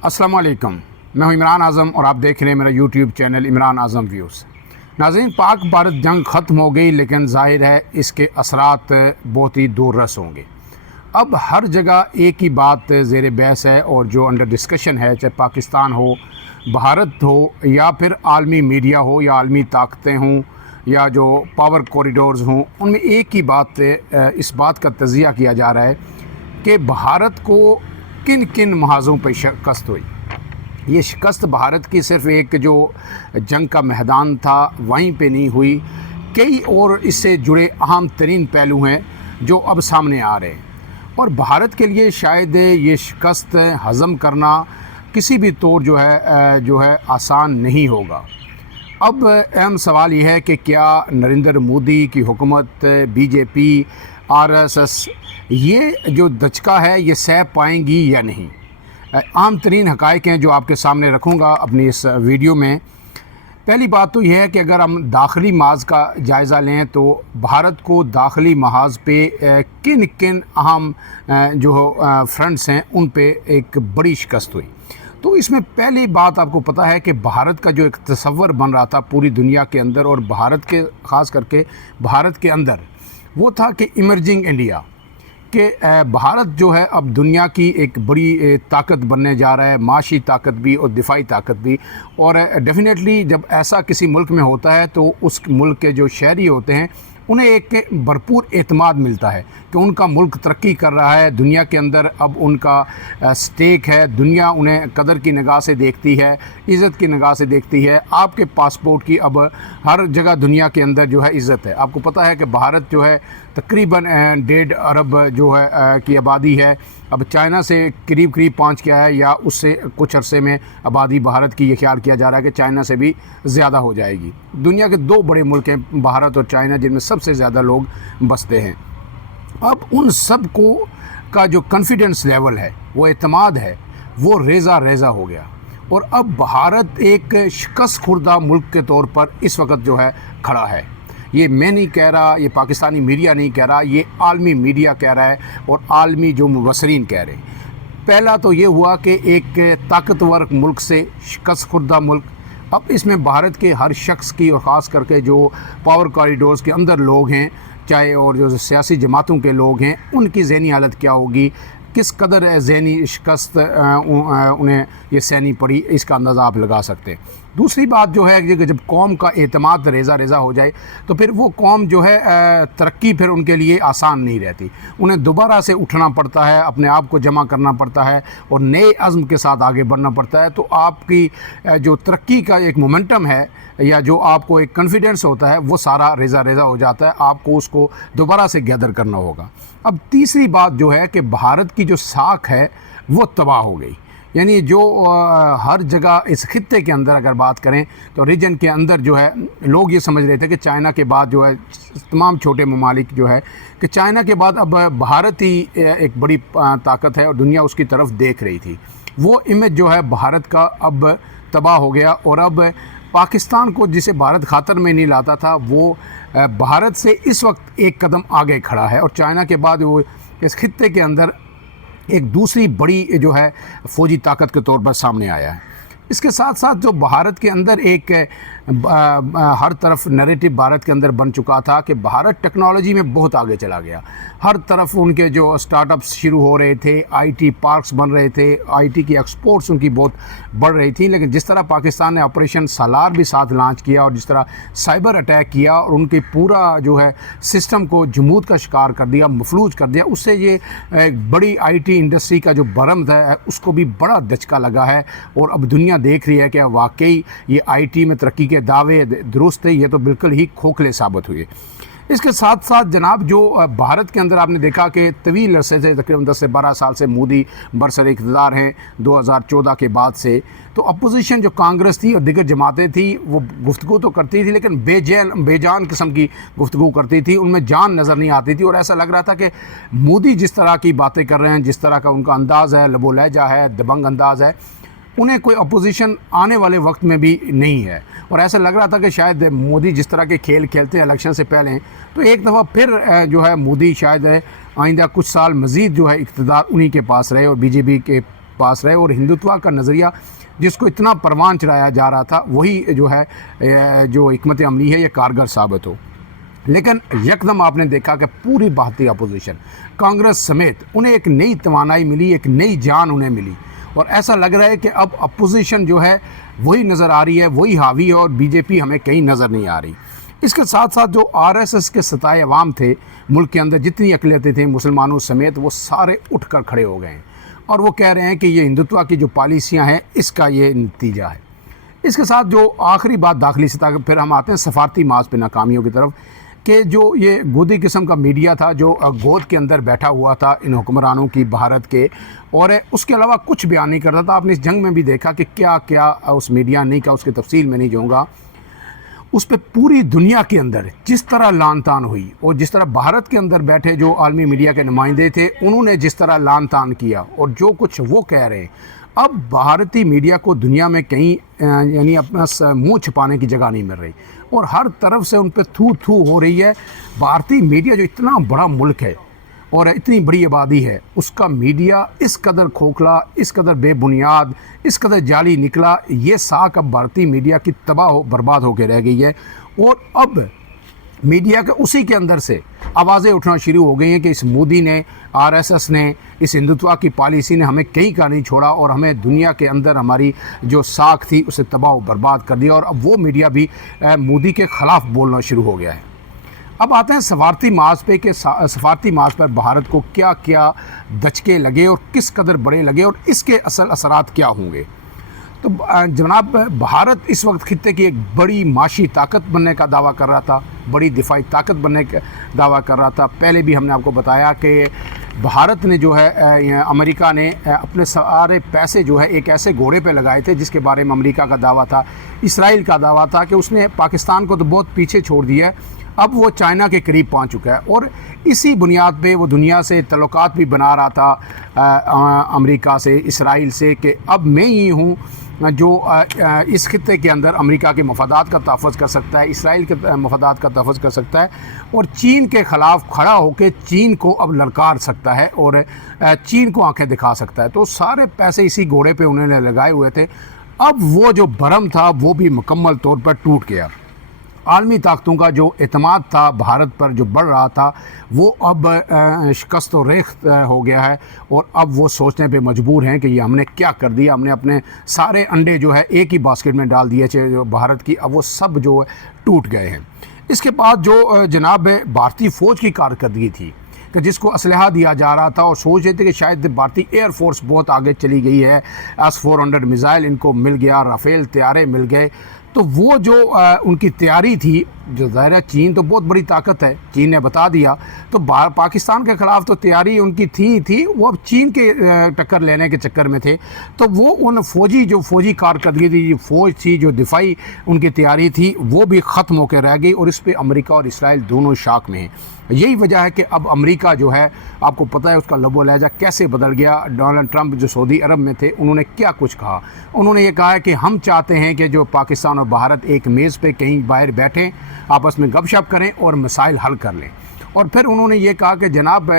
अस्सलाम वालेकुम। मैं हूं इमरान आज़म और आप देख रहे हैं मेरा यूट्यूब चैनल इमरान आज़म व्यूज़। नाज़रीन, पाक भारत जंग ख़त्म हो गई, लेकिन ज़ाहिर है इसके असरात बहुत ही दूररस होंगे। अब हर जगह एक ही बात ज़ेर बहस है और जो अंडर डिस्कशन है, चाहे पाकिस्तान हो, भारत हो या फिर आलमी मीडिया हो या आलमी ताकतें हों या जो पावर कॉरिडोर्स हों, उनमें एक ही बात इस बात का तज़िया किया जा रहा है कि भारत को किन किन महाज़ों पर शिकस्त हुई। ये शिकस्त भारत की सिर्फ़ एक जो जंग का मैदान था वहीं पे नहीं हुई, कई और इससे जुड़े अहम तरीन पहलू हैं जो अब सामने आ रहे हैं और भारत के लिए शायद ये शिकस्त हज़म करना किसी भी तौर जो है आसान नहीं होगा। अब अहम सवाल यह है कि क्या नरेंद्र मोदी की हुकूमत, बीजेपी, आरएसएस ये जो दचका है ये सह पाएंगी या नहीं। आम तरीन हक़ाइक़ हैं जो आपके सामने रखूँगा अपनी इस वीडियो में। पहली बात तो यह है कि अगर हम दाखिली महाज़ का जायज़ा लें तो भारत को दाखिली महाज़ पे किन किन अहम जो फ्रंट्स हैं उन पे एक बड़ी शिकस्त हुई। तो इसमें पहली बात आपको पता है कि भारत का जो एक तस्वर बन रहा था पूरी दुनिया के अंदर और भारत के ख़ास करके भारत के अंदर, वो था कि इमर्जिंग इंडिया कि भारत जो है अब दुनिया की एक बड़ी ताकत बनने जा रहा है, माशी ताकत भी और दिफाई ताकत भी। और डेफिनेटली जब ऐसा किसी मुल्क में होता है तो उस मुल्क के जो शहरी होते हैं उन्हें एक भरपूर एतमाद मिलता है कि उनका मुल्क तरक्की कर रहा है, दुनिया के अंदर अब उनका स्टेक है, दुनिया उन्हें कदर की निगाह से देखती है, इज़्ज़त की निगाह से देखती है। आपके पासपोर्ट की अब हर जगह दुनिया के अंदर जो है इज़्ज़त है। आपको पता है कि भारत जो है तकरीबन 1.5 अरब जो है की आबादी है, अब चाइना से करीब पहुंच गया है या उससे कुछ अरसे में आबादी भारत की ये ख्याल किया जा रहा है कि चाइना से भी ज़्यादा हो जाएगी। दुनिया के 2 बड़े मुल्क हैं भारत और चाइना, जिनमें सबसे ज़्यादा लोग बसते हैं। अब उन सब को का जो कॉन्फिडेंस लेवल है, वो एतमाद है, वो रेज़ा रेज़ा हो गया और अब भारत एक शिकस्त खुर्दा मुल्क के तौर पर इस वक्त जो है खड़ा है। ये मैं नहीं कह रहा, ये पाकिस्तानी मीडिया नहीं कह रहा, ये आलमी मीडिया कह रहा है और आलमी जो मुबसरीन कह रहे हैं। पहला तो ये हुआ कि एक ताकतवर मुल्क से शिकस्त खुर्दा मुल्क, अब इसमें भारत के हर शख्स की और ख़ास करके जो पावर कॉरिडोर्स के अंदर लोग हैं, चाहे और जो सियासी जमातों के लोग हैं, उनकी ज़हनी हालत क्या होगी, किस कदर ज़हनी शिकस्त उन्हें ये सहनी पड़ी, इसका अंदाज़ा आप लगा सकते हैं। दूसरी बात जो है कि जब कौम का एतमाद रेज़ा रेज़ा हो जाए तो फिर वो कौम जो है तरक्की फिर उनके लिए आसान नहीं रहती। उन्हें दोबारा से उठना पड़ता है, अपने आप को जमा करना पड़ता है और नए अज़्म के साथ आगे बढ़ना पड़ता है। तो आपकी जो तरक्की का एक मोमेंटम है या जो आपको एक कॉन्फिडेंस होता है वो सारा रेज़ा रेज़ा हो जाता है, आपको उसको दोबारा से गैदर करना होगा। अब तीसरी बात जो है कि भारत की जो साख है वो तबाह हो गई, यानी जो हर जगह इस खित्ते के अंदर अगर बात करें तो रीजन के अंदर जो है लोग ये समझ रहे थे कि चाइना के बाद जो है तमाम छोटे ममालिक जो है कि चाइना के बाद अब भारत ही एक बड़ी ताकत है और दुनिया उसकी तरफ देख रही थी। वो इमेज जो है भारत का अब तबाह हो गया और अब पाकिस्तान को, जिसे भारत खातर में नहीं लाता था, वो भारत से इस वक्त एक कदम आगे खड़ा है और चाइना के बाद वो इस खित्ते के अंदर एक दूसरी बड़ी जो है फ़ौजी ताकत के तौर पर सामने आया है। इसके साथ साथ जो भारत के अंदर एक हर तरफ नैरेटिव भारत के अंदर बन चुका था कि भारत टेक्नोलॉजी में बहुत आगे चला गया। हर तरफ उनके जो स्टार्टअप्स शुरू हो रहे थे, आईटी पार्क्स बन रहे थे, आईटी की एक्सपोर्ट्स उनकी बहुत बढ़ रही थी। लेकिन जिस तरह पाकिस्तान ने ऑपरेशन सालार भी साथ लॉन्च किया और जिस तरह साइबर अटैक किया और उनके पूरा जो है सिस्टम को जमूद का शिकार कर दिया, मफलूज कर दिया, उससे ये एक बड़ी आईटी इंडस्ट्री का जो बरम था उसको भी बड़ा दचका लगा है और अब दुनिया देख रही है कि वाकई ये आईटी में तरक्की के दावे दुरुस्त है, ये तो बिल्कुल ही खोखले साबित हुए। इसके साथ साथ जनाब जो भारत के अंदर आपने देखा कि तवील अरसे से तकरीबन 10 से 12 साल से मोदी बरसर इक़्तिदार हैं 2014 के बाद से, तो अपोजिशन जो कांग्रेस थी और दिगर जमातें थी वो गुफ्तगू तो करती थी लेकिन बेजान किस्म की गुफ्तगू करती थी, उनमें जान नज़र नहीं आती थी और ऐसा लग रहा था कि मोदी जिस तरह की बातें कर रहे हैं, जिस तरह का उनका अंदाज़ है, लबो लहजा है, दबंग अंदाज़ है, उन्हें कोई अपोजिशन आने वाले वक्त में भी नहीं है। और ऐसा लग रहा था कि शायद मोदी जिस तरह के खेल खेलते हैं इलेक्शन से पहले, तो एक दफ़ा फिर जो है मोदी शायद आइंदा कुछ साल मज़ीद जो है इक़्तिदार उन्हीं के पास रहे और बीजेपी के पास रहे और हिंदुत्व का नज़रिया जिसको इतना परवान चढ़ाया जा रहा था वही जो है जो हिकमत अमली है ये कारगर साबित हो। लेकिन यकदम आपने देखा कि पूरी भारतीय अपोजिशन कांग्रेस समेत उन्हें एक नई तवानाई मिली, एक नई जान उन्हें मिली और ऐसा लग रहा है कि अब अपोजिशन जो है वही नज़र आ रही है, वही हावी है और बीजेपी हमें कहीं नज़र नहीं आ रही। इसके साथ साथ जो आरएसएस के सताए अवाम थे मुल्क के अंदर, जितनी अकलियतें थी मुसलमानों समेत, वो सारे उठकर खड़े हो गए हैं और वो कह रहे हैं कि ये हिंदुत्व की जो पॉलिसियाँ हैं इसका ये नतीजा है। इसके साथ जो आखिरी बात दाखिली सतह, फिर हम आते हैं सफारती मास पे नाकामियों की तरफ, कि जो ये गोदी किस्म का मीडिया था जो गोद के अंदर बैठा हुआ था इन हुक्मरानों की भारत के, और उसके अलावा कुछ बयान नहीं करता था। आपने इस जंग में भी देखा कि क्या क्या उस मीडिया ने कहा, उसकी तफसील में नहीं जाऊँगा। उस पर पूरी दुनिया के अंदर जिस तरह लान तान हुई और जिस तरह भारत के अंदर बैठे जो आलमी मीडिया के नुमाइंदे थे उन्होंने जिस तरह लान तान किया और जो कुछ वो कह रहे हैं, अब भारतीय मीडिया को दुनिया में कहीं यानी अपना मुंह छुपाने की जगह नहीं मिल रही और हर तरफ से उन पर थू थू हो रही है। भारतीय मीडिया जो इतना बड़ा मुल्क है और इतनी बड़ी आबादी है, उसका मीडिया इस कदर खोखला, इस कदर बेबुनियाद, इस कदर जाली निकला, ये साख अब भारतीय मीडिया की बर्बाद होकर रह गई है। और अब मीडिया के उसी के अंदर से आवाज़ें उठना शुरू हो गई हैं कि इस मोदी ने, आरएसएस ने, इस हिंदुत्व की पॉलिसी ने हमें कहीं का नहीं छोड़ा और हमें दुनिया के अंदर हमारी जो साख थी उसे तबाह बर्बाद कर दिया। और अब वो मीडिया भी मोदी के ख़िलाफ़ बोलना शुरू हो गया है। अब आते हैं सफारती मास पे कि सफारती मास पर भारत को क्या क्या दचके लगे और किस कदर बड़े लगे और इसके असल असरात क्या होंगे। तो जनाब, भारत इस वक्त खित्ते की एक बड़ी माशी ताकत बनने का दावा कर रहा था, बड़ी दिफाई ताकत बनने का दावा कर रहा था। पहले भी हमने आपको बताया कि भारत ने जो है, अमेरिका ने अपने सारे पैसे जो है एक ऐसे घोड़े पे लगाए थे जिसके बारे में अमेरिका का दावा था, इसराइल का दावा था कि उसने पाकिस्तान को तो बहुत पीछे छोड़ दिया है, अब वो चाइना के करीब पहुंच चुका है। और इसी बुनियाद पे वो दुनिया से तल्लुकात भी बना रहा था अमेरिका से, इसराइल से, कि अब मैं ही हूँ जो इस खित्ते के अंदर अमेरिका के मफादात का तहफ़्फ़ुज़ कर सकता है, इसराइल के मफादात का तहफ़्फ़ुज़ कर सकता है और चीन के ख़िलाफ़ खड़ा होकर चीन को अब ललकार सकता है और चीन को आंखें दिखा सकता है। तो सारे पैसे इसी घोड़े पे उन्होंने लगाए हुए थे। अब वो जो भरम था वो भी मुकम्मल तौर पर टूट गया। आलमी ताकतों का जो एतमाद था भारत पर जो बढ़ रहा था वो अब शिकस्त व रेख्त हो गया है और अब वो सोचने पे मजबूर हैं कि ये हमने क्या कर दिया, हमने अपने सारे अंडे जो है एक ही बास्केट में डाल दिए थे जो भारत की, अब वो सब जो टूट गए हैं। इसके बाद जो जनाब भारतीय फ़ौज की कारकर्दगी थी कि जिसको असलहा दिया जा रहा था और सोच रहे थे कि शायद भारतीय एयरफोर्स बहुत आगे चली गई है, S-400 मिज़ाइल इनको मिल गया, राफेल तैयारे मिल गए, तो वो जो उनकी तैयारी थी, जो ज़ाहिर है चीन तो बहुत बड़ी ताकत है, चीन ने बता दिया, तो पाकिस्तान के ख़िलाफ़ तो तैयारी उनकी थी, वो अब चीन के टक्कर लेने के चक्कर में थे। तो वो उन फौजी कारकर्दगी थी, फ़ौज थी, जो दिफाई उनकी तैयारी थी, वो भी ख़त्म होकर रह गई और इस पर अमेरिका और इसराइल दोनों शाक में हैं। यही वजह है कि अब अमेरिका जो है, आपको पता है उसका लबो लहजा कैसे बदल गया। डोनाल्ड ट्रंप जो सऊदी अरब में थे उन्होंने क्या कुछ कहा, उन्होंने ये कहा है कि हम चाहते हैं कि जो पाकिस्तान और भारत एक मेज़ पे कहीं बाहर बैठें, आपस में गपशप करें और मसाइल हल कर लें। और फिर उन्होंने ये कहा कि जनाब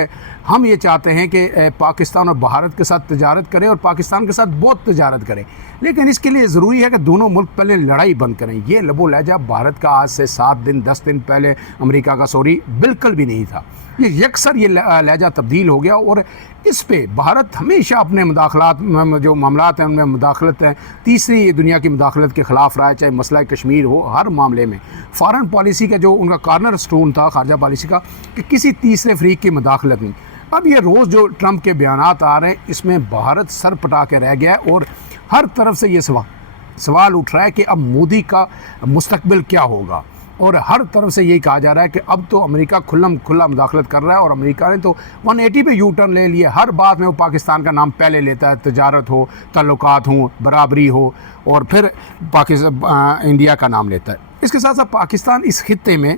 हम ये चाहते हैं कि पाकिस्तान और भारत के साथ तजारत करें और पाकिस्तान के साथ बहुत तजारत करें, लेकिन इसके लिए ज़रूरी है कि दोनों मुल्क पहले लड़ाई बंद करें। ये लबो लहजा भारत का आज से 7 दिन 10 दिन पहले अमेरिका का बिल्कुल भी नहीं था। ये यकसर ये लहजा तब्दील हो गया और इस पे भारत हमेशा अपने मुदाखलात जो मामलात हैं उनमें मुदाखलत है, तीसरी दुनिया की मुदाखलत के ख़िलाफ़ रहा है, चाहे मसला कश्मीर हो, हर मामले में फ़ॉरेन पॉलिसी का जो उनका कॉर्नर स्टोन था खारजा पॉलिसी का कि किसी तीसरे फरीक की मुदाखलत नहीं। अब ये रोज़ जो ट्रंप के बयानात आ रहे हैं इसमें भारत सर पटा के रह गया है और हर तरफ से ये सवाल उठ रहा है कि अब मोदी का मुस्तकबिल क्या होगा। और हर तरफ से यही कहा जा रहा है कि अब तो अमेरिका खुला मुदाखलत कर रहा है और अमेरिका ने तो 180 पे यू टर्न ले लिया। हर बात में वो पाकिस्तान का नाम पहले लेता है, तजारत हो, ताल्लुकात हो, बराबरी हो, और फिर इंडिया का नाम लेता है। इसके साथ साथ पाकिस्तान इस खित्ते में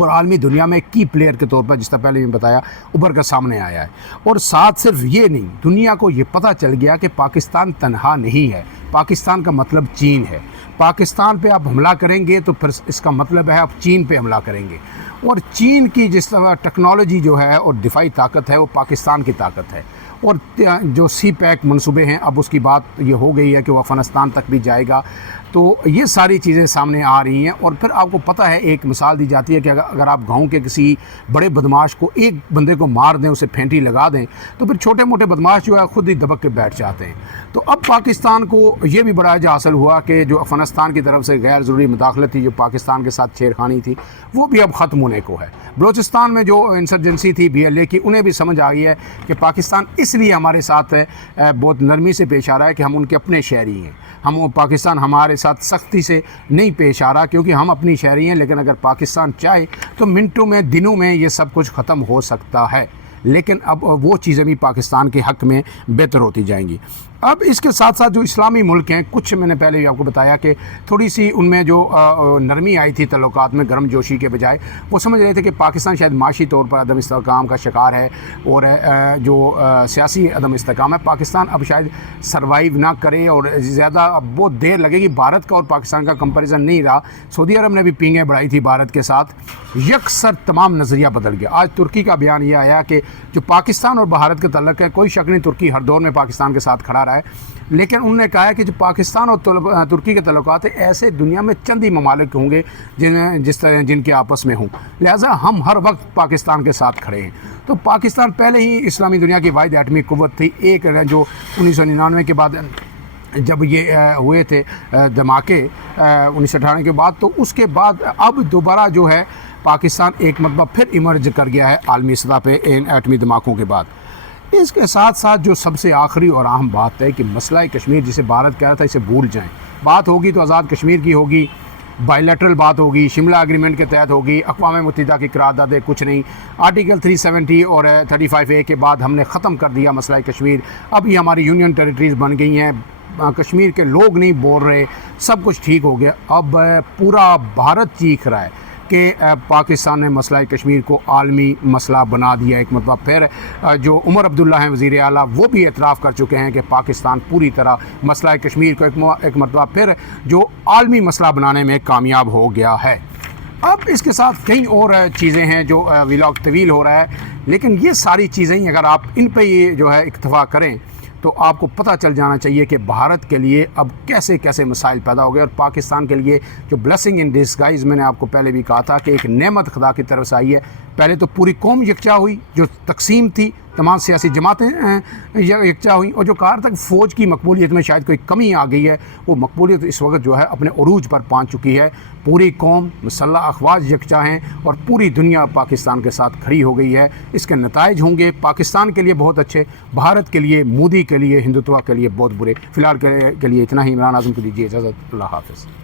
और आलमी दुनिया में की प्लेयर के तौर पर, जिस तरह पहले मैंने बताया, उभर कर सामने आया है। और साथ सिर्फ ये नहीं, दुनिया को ये पता चल गया कि पाकिस्तान तनहा नहीं है, पाकिस्तान का मतलब चीन है। पाकिस्तान पे आप हमला करेंगे तो फिर इसका मतलब है आप चीन पे हमला करेंगे। और चीन की जिस तरह टेक्नोलॉजी जो है और दिफाई ताकत है वो पाकिस्तान की ताकत है। और जो सी पैक मनसूबे हैं अब उसकी बात ये हो गई है कि वो अफ़गानिस्तान तक भी जाएगा। तो ये सारी चीज़ें सामने आ रही हैं। और फिर आपको पता है, एक मिसाल दी जाती है कि अगर आप गांव के किसी बड़े बदमाश को, एक बंदे को मार दें, उसे फेंटी लगा दें, तो फिर छोटे मोटे बदमाश जो है ख़ुद ही दबक के बैठ जाते हैं। तो अब पाकिस्तान को ये भी बड़ा एजाज़ हासिल हुआ कि जो अफ़गानिस्तान की तरफ से गैर ज़रूरी मुदाखलत थी, जो पाकिस्तान के साथ छेड़खानी थी, वो भी अब ख़त्म होने को है। बलूचिस्तान में जो इंसर्जेंसी थी BLA की, उन्हें भी समझ आ गई है कि पाकिस्तान इसलिए हमारे साथ बहुत नरमी से पेश आ रहा है कि हम उनके अपने शहरी हैं। पाकिस्तान हमारे साथ सख्ती से नहीं पेश आ रहा क्योंकि हम अपनी शहरी हैं, लेकिन अगर पाकिस्तान चाहे तो मिनटों में, दिनों में ये सब कुछ ख़त्म हो सकता है। लेकिन अब वो चीज़ें भी पाकिस्तान के हक़ में बेहतर होती जाएंगी। अब इसके साथ साथ जो इस्लामी मुल्क हैं, कुछ मैंने पहले भी आपको बताया कि थोड़ी सी उनमें जो नरमी आई थी तल्लुकात में, गर्म जोशी के बजाय वो समझ रहे थे कि पाकिस्तान शायद माशी तौर पर अदम इस्तेहकाम का शिकार है और जो सियासी अदम इस्तेहकाम है, पाकिस्तान अब शायद सर्वाइव ना करे और ज़्यादा बहुत देर लगेगी। भारत का और पाकिस्तान का कंपैरिजन नहीं रहा। सऊदी अरब ने भी पींगें बढ़ाई थी भारत के साथ, यकसर तमाम नज़रिया बदल गया। आज तुर्की का बयान यह आया कि जो पाकिस्तान और भारत के तल्लुक़ है, कोई शक नहीं तुर्की हर दौर में पाकिस्तान के साथ खड़ा रहा है, लेकिन उन्होंने कहा है कि जो पाकिस्तान और तुर्की के तल्लुकात है, ऐसे दुनिया में चंद ही ममालिक होंगे जिनके आपस में हों, लिहाजा हम हर वक्त पाकिस्तान के साथ खड़े हैं। तो पाकिस्तान पहले ही इस्लामी दुनिया की वाहिद एटमी कुव्वत थी। एक जो 1999 के बाद जब ये हुए थे धमाके 1998 के बाद, तो उसके बाद अब दोबारा जो है पाकिस्तान एक मरतबा फिर इमर्ज कर गया है आलमी सतह पे इन एटमी धमाकों के बाद। इसके साथ साथ जो सबसे आखिरी और अहम बात है कि मसला कश्मीर, जिसे भारत कह रहा था, इसे भूल जाएं। बात होगी तो आज़ाद कश्मीर की होगी, बायलैटरल बात होगी, शिमला एग्रीमेंट के तहत होगी, अक़वाम मुत्तहिदा की करारदाद, कुछ नहीं। आर्टिकल 370 और 35A के बाद हमने ख़त्म कर दिया मसला कश्मीर। अब ये हमारी यूनियन टेरिटरीज़ बन गई हैं, कश्मीर के लोग नहीं बोल रहे, सब कुछ ठीक हो गया। अब पूरा भारत चीख रहा है कि पाकिस्तान ने मसला कश्मीर को आलमी मसला बना दिया। एक मतलब फिर जो उमर अब्दुल्ला हैं वज़ीर आला, वो भी एतराफ़ कर चुके हैं कि पाकिस्तान पूरी तरह मसला कश्मीर को एक मरतबा फिर जो आलमी मसला बनाने में कामयाब हो गया है। अब इसके साथ कई और चीज़ें हैं जो व्लॉग तवील हो रहा है, लेकिन ये सारी चीज़ें ही अगर आप इन पर ये जो है इक्तफ़ा करें तो आपको पता चल जाना चाहिए कि भारत के लिए अब कैसे कैसे मसाइल पैदा हो गए और पाकिस्तान के लिए जो ब्लेसिंग इन डिस्गाइज, मैंने आपको पहले भी कहा था कि एक नेमत खुदा की तरफ से आई है। पहले तो पूरी कौम यकजा हुई, जो तकसीम थी, तमाम सियासी जमातें यकजा हुई, और जो कहा तक फ़ौज की मकबूलियत में शायद कोई कमी आ गई है, वो मकबूलियत इस वक्त जो है अपने उरूज पर पहुंच चुकी है। पूरी कौम, मुसल्लह अफवाज यकजा हैं और पूरी दुनिया पाकिस्तान के साथ खड़ी हो गई है। इसके नताइज होंगे पाकिस्तान के लिए बहुत अच्छे, भारत के लिए, मोदी के लिए, हिंदुत्व के लिए बहुत बुरे। फ़िलहाल के लिए इतना ही। इमरान आज़म को दीजिए इजाज़त। अल्लाह हाफ़िज़।